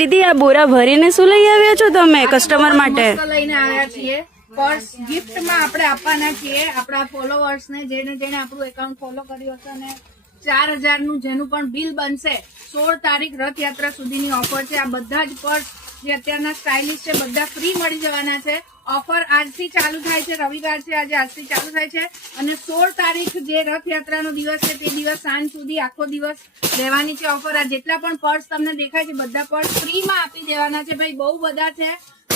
દીદી આ બોરા ભરીને શું લઈ આવ્યા છો તમે કસ્ટમર માટે? લઈને આવ્યા છીએ પર્સ ગિફ્ટમાં આપણે આપવાના છીએ આપણા ફોલોવર્સ ને જેને આપણું એકાઉન્ટ ફોલો કર્યું હશે અને 4000 નું જેનું પણ બિલ બનશે 16 તારીખ રથયાત્રા સુધીની ઓફર છે. આ બધા જ પર્સ જે અત્યારના સ્ટાઇલિશ છે બધા ફ્રી મળી જવાના છે. ઓફર આજથી ચાલુ થાય છે, રવિવાર છે આજે, આજથી ચાલુ થાય છે અને 16 તારીખ જે રથયાત્રાનો દિવસ છે તે દિવસ સાંજ સુધી આખો દિવસ રહેવાની છે ઓફર. આ જેટલા પણ પર્સ તમને દેખાય છે બધા પર્સ ફ્રીમાં આપી દેવાના છે. ભાઈ બહુ બધા છે,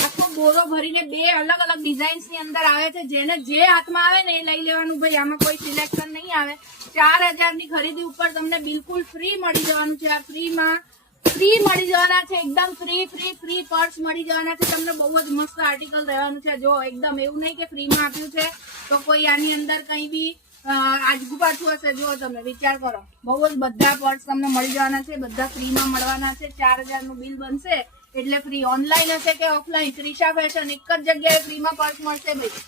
આખો બોરો ભરીને 2 અલગ અલગ ડિઝાઇન્સ ની અંદર આવે છે. જેને જે હાથમાં આવે ને એ લઈ લેવાનું. ભાઈ આમાં કોઈ સિલેક્શન નહીં આવે. 4000 ની ખરીદી ઉપર તમને બિલકુલ ફ્રી મળી જવાનું છે. આ ફ્રીમાં ફ્રી મળી જવાના છે, એકદમ ફ્રી પર્સ મળી જવાના છે તમને. બહુ જ મસ્ત આર્ટિકલ રહેવાનું છે. જો એકદમ એવું નહીં કે ફ્રીમાં આપ્યું છે તો કોઈ આની અંદર કઈ બી આજગુ પાછું હશે. જો તમે વિચાર કરો, બહુ જ બધા પર્સ તમને મળી જવાના છે, બધા ફ્રીમાં મળવાના છે. 4000 નું બિલ બનશે એટલે ફ્રી. ઓનલાઈન હશે કે ઓફલાઈન, ક્રિશા ફેશન એક જ જગ્યાએ ફ્રીમાં પર્સ મળશે. ભાઈ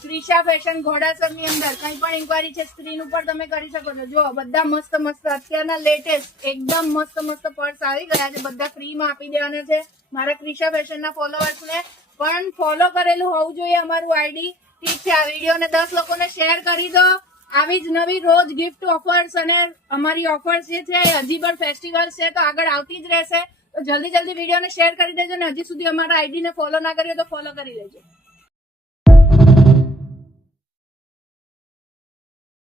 ક્રિશા ફેશન ઘોડાસર ની અંદર કઈ પણ ઇન્ક્વાયરી છે સ્ક્રીન ઉપર તમે કરી શકો છો. જો બધા મસ્ત મસ્ત અત્યારના લેટેસ્ટ એકદમ મસ્ત પર્સ આવી ગયા છે, બધા ફ્રીમાં આપી દેવાના છે. મારા ક્રિશા ફેશન ના ફોલોવર્સ ને પણ ફોલો કરેલું હોવું જોઈએ અમારું આઈડી. ઠીક છે, આ વિડીયો ને 10 લોકોને શેર કરી દો. આવી જ નવી રોજ ગિફ્ટ ઓફર્સ અને અમારી ઓફર્સ જે છે હજી પણ ફેસ્ટિવલ છે તો આગળ આવતી જ રહેશે. તો જલ્દી વિડીયોને શેર કરી દેજો ને હજી સુધી અમારા આઈડી ને ફોલો ના કર્યો તો ફોલો કરી લેજો.